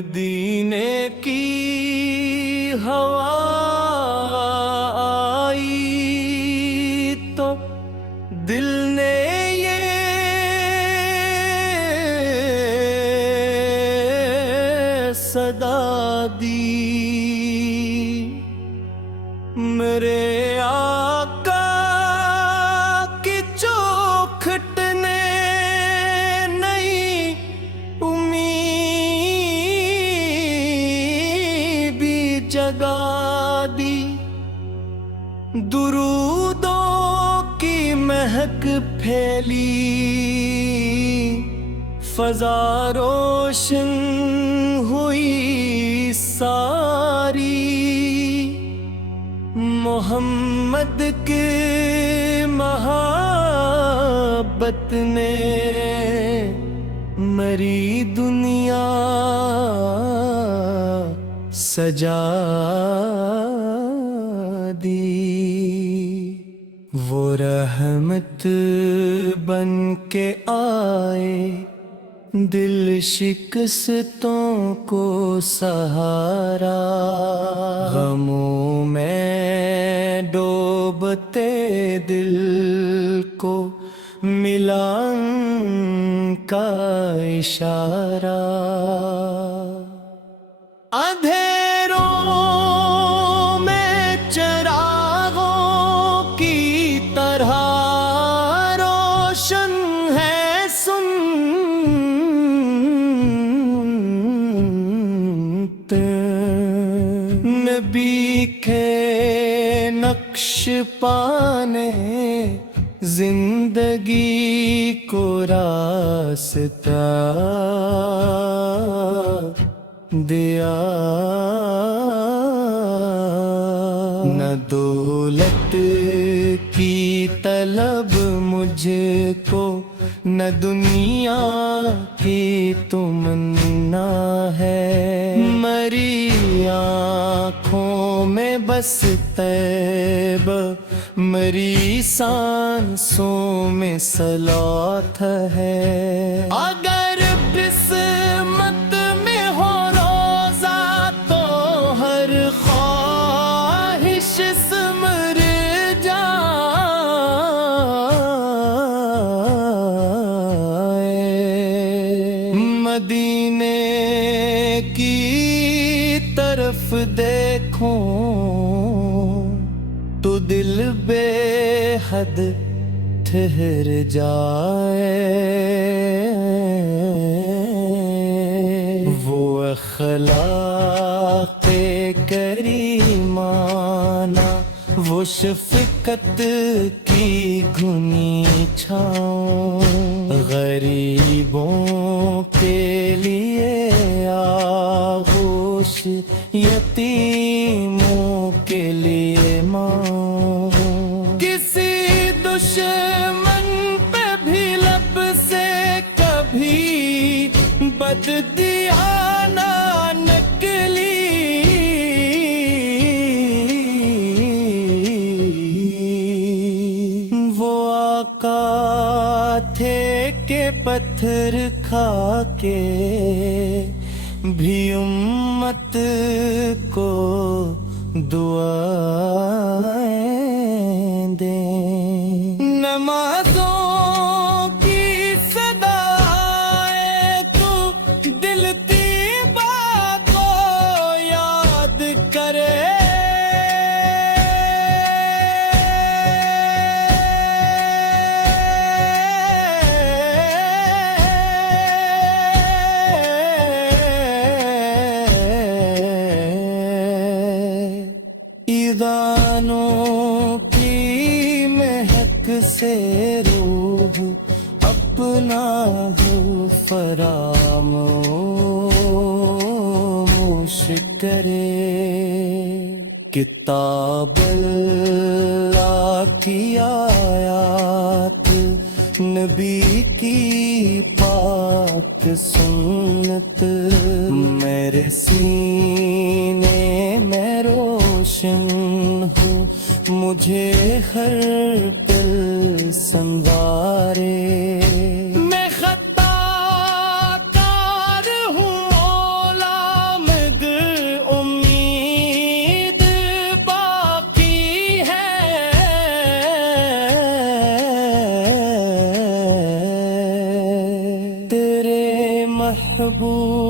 مدینے کی ہوا آئی تو دل نے یہ صدا دی، میرے آقا کی چوکھٹ نے نئی امید بھی جگا دی، درودوں کی مہک پھیلی، فضا روشن ہوئی ساری، محمد کی محبت نے مری دنیا سجا دی، وہ رحمت بن کے آئے دل شکستوں کو سہارا، غموں میں ڈوبتے دل کو ملا ان کا اشارہ، اندھیروں میں چراغوں کی طرح روشن ہے نبی کے نقش پانے زندگی کو راستہ دیا، نہ دولت کی طلب مجھ کو، نہ دنیا کی تمنا ہے، مری آنکھوں میں بس طیب، مری سانسوں میں صلوات ہے، اگر قسمت میں ہو روزہ تو ہر خواہش سمر جائے، مدینے کی طرف دیکھوں تو دل بے حد ٹھہر جائے، وہ اخلاق کریمانہ، وہ شفقت کی گھنی چھاؤں، غریبوں کے لیے آغوش، یتیموں کے لیے ماں، کسی دشمن پہ بھی لب سے کبھی بد دیانہ نکلی، وہ آقا تھے کہ پتھر کھا کے بھی امت کو دعائیں دیں، نمازوں کی صدائے تو دل طیبہ کو یاد کرے، ایذانوں کی مہک سے روح اپنا ہو فراموش کرے، کتاب اللہ کی آیات، نبی کی پاک سنت میرے سینے میں روشن ہو، مجھے ہر پل سنوارے، میں خطا کار ہوں مولا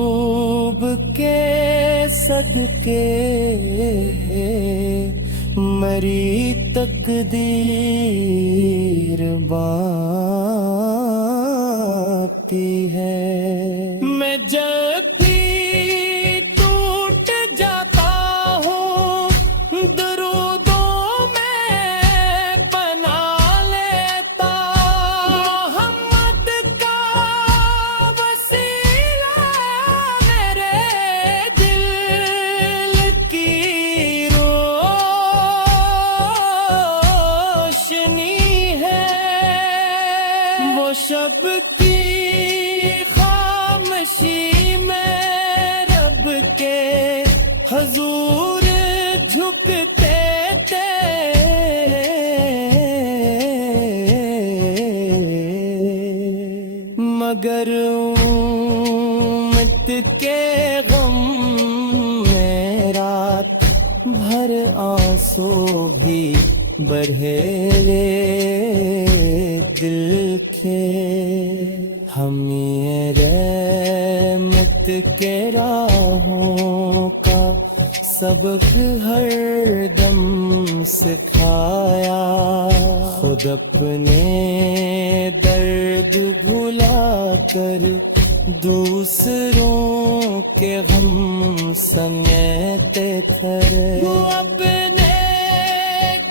महबूब के सदके मरी तकदीर बांधती है। मैं जब भी टूट जाता हूँ दरूदों में पनाह लेता, मोहम्मद का वसीला मेरे दिल की रोशनी है। वो शब की खामोशी में रब के हजूर झुकते थे, मगर उम्मत के गम में रात भर आंसू भी बढ़े दिल के। हम ये रहमत के राहों का सबक हर दम सिखाया, खुद अपने दर्द भुला कर दूसरों के गम समेटे थे। वो अपने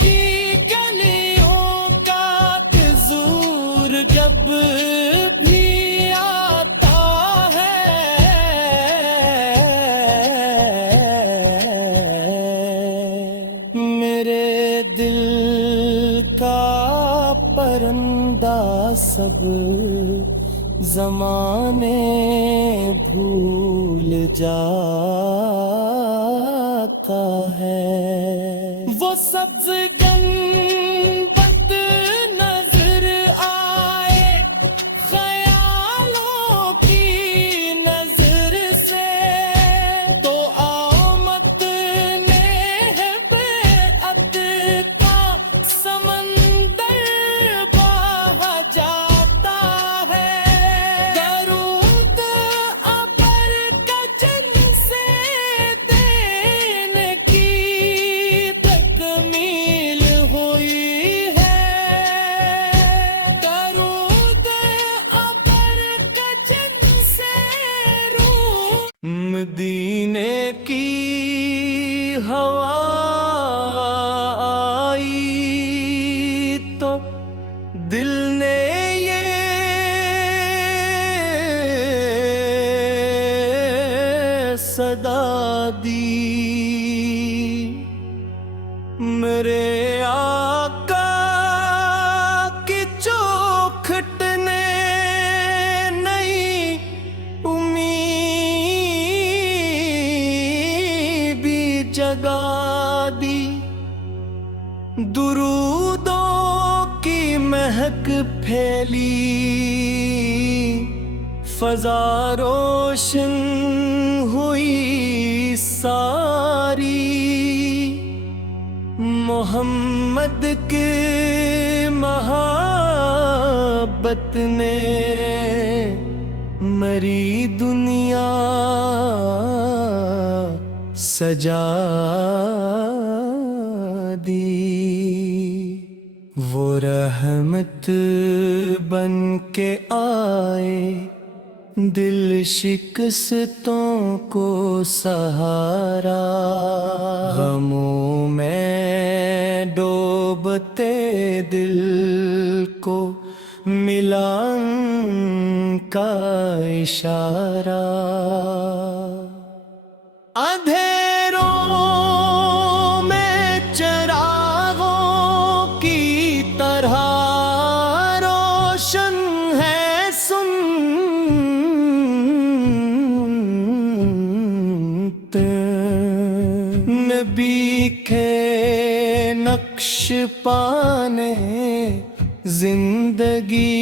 की गलियों का हुजूर जब भी आता है, मेरे दिल का परंदा सब ज़माने भूल जाता है। वो सब्ज़ गुंबद नजर आए ख्यालों की नजर से, तो आओ मत ने है बेअद का समंदर बहा जाता है। दरूद अबर का जिनसे देने की तकमील हुई है। दरूद अबर का जिनसे मदीने की हवा आई तो दिल ने ये सदा दी, मेरे आका की चौखट ने नई उम्मीद भी जगा दी। दुरूदों की महक फैली, फजा रोशन हुई सारी, मोहम्मद के महाबत ने मरी दुनिया सजा दी। वो रहमत बन के आए दिल शिकस्तों को सहारा, गमों में डूबते दिल को मिला का इशारा। अंधेरों में चिरागों की तरह रोशन है सुनते नबी के नक्श पाने जिंदगी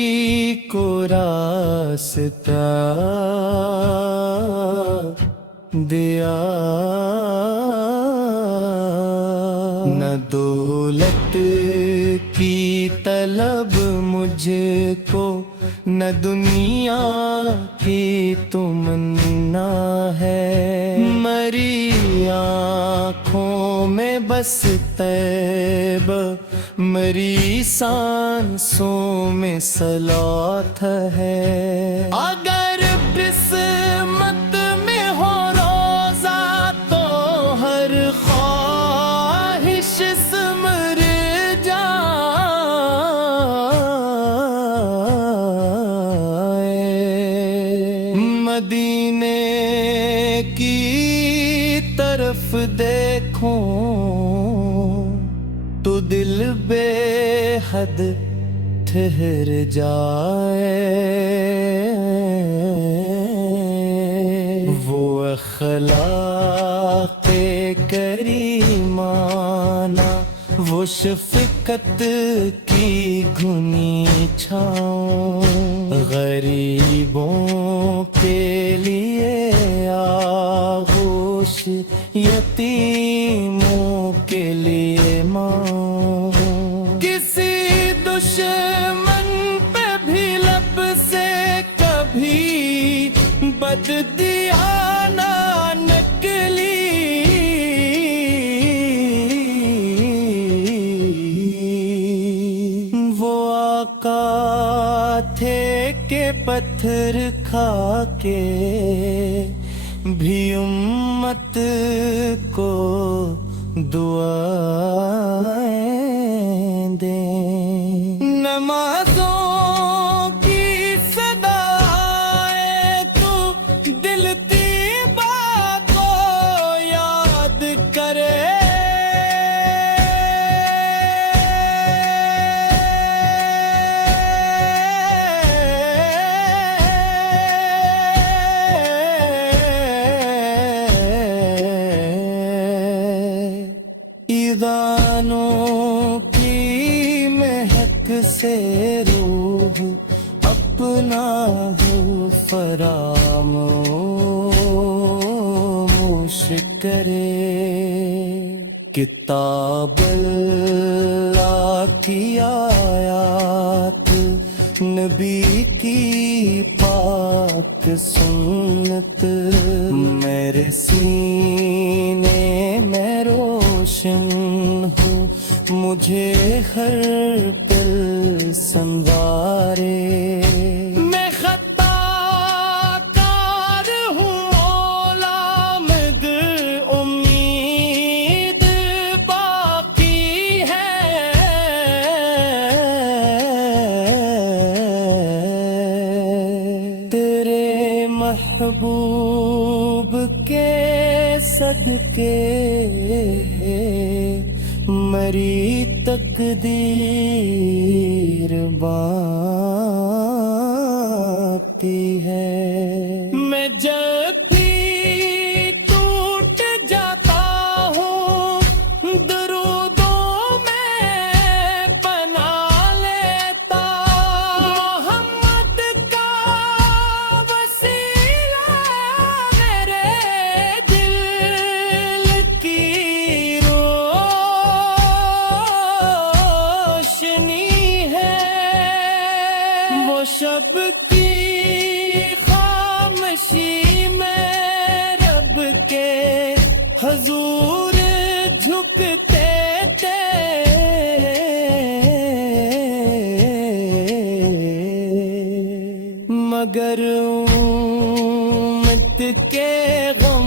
को रास्ता दिया। न दौलत की तलब मुझको न दुनिया की तमन्ना है, मरी आँखों में बस तैब, मरी सांसों में सलात है। अगर किस्मत में हो रोजा तो हर ख्वाहिश सिमर मदीने की तरफ देखूं तो दिल बेहद ठहर जाए। वो अखलाक़े करीमाना, वो शफ़क़त की घुनी छाँव, गरीबों के लिए आगोश, यतीमों के लिए माँ। किसी दुश्मन पे भी लब से कभी बददियाना निकली, वो आका थे के पत्थर खा के भी उम्मत को दुआएं दें। नमाजों की सदाएं तो दिल तीबा को याद करे, ईदानों की महक से रूह अपना हो फरामोश करे। किताब अल्लाह की आयात, नबी की पाक सुन्नत, मेरे सीने में रोशन हो, मुझे हर पल संवारे। मैं खताकार हूँ मौला, मगर उम्मीद बाकी है। तेरे महबूब के सदके मरी तकदीर बाती है। मैं जब भी टूट जाता हूँ दरूदों में पनाह लेता, मोहम्मद का वसीला मेरे दिल की शब की खामोशी में रब के हजूर झुकते थे। मगर उम्मत के गम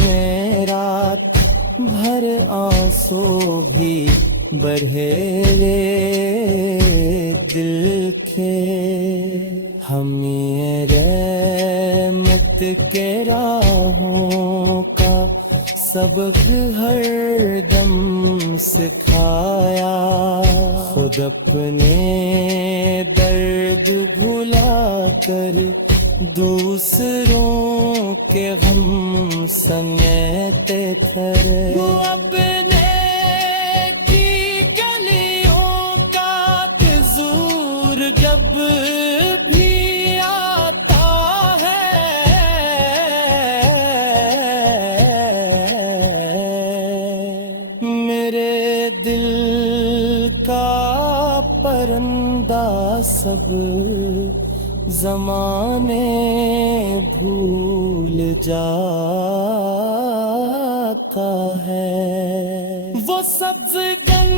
में रात भर आंसू भी बढ़े दिल के। हम ये रहमत के राहों का सबक हर दम सिखाया, खुद अपने दर्द भुला कर दूसरों के गम समेटे थे। वो अपने जब भी आता है मेरे दिल का परंदा सब زمانے بھول جاتا ہے. وہ سبز گن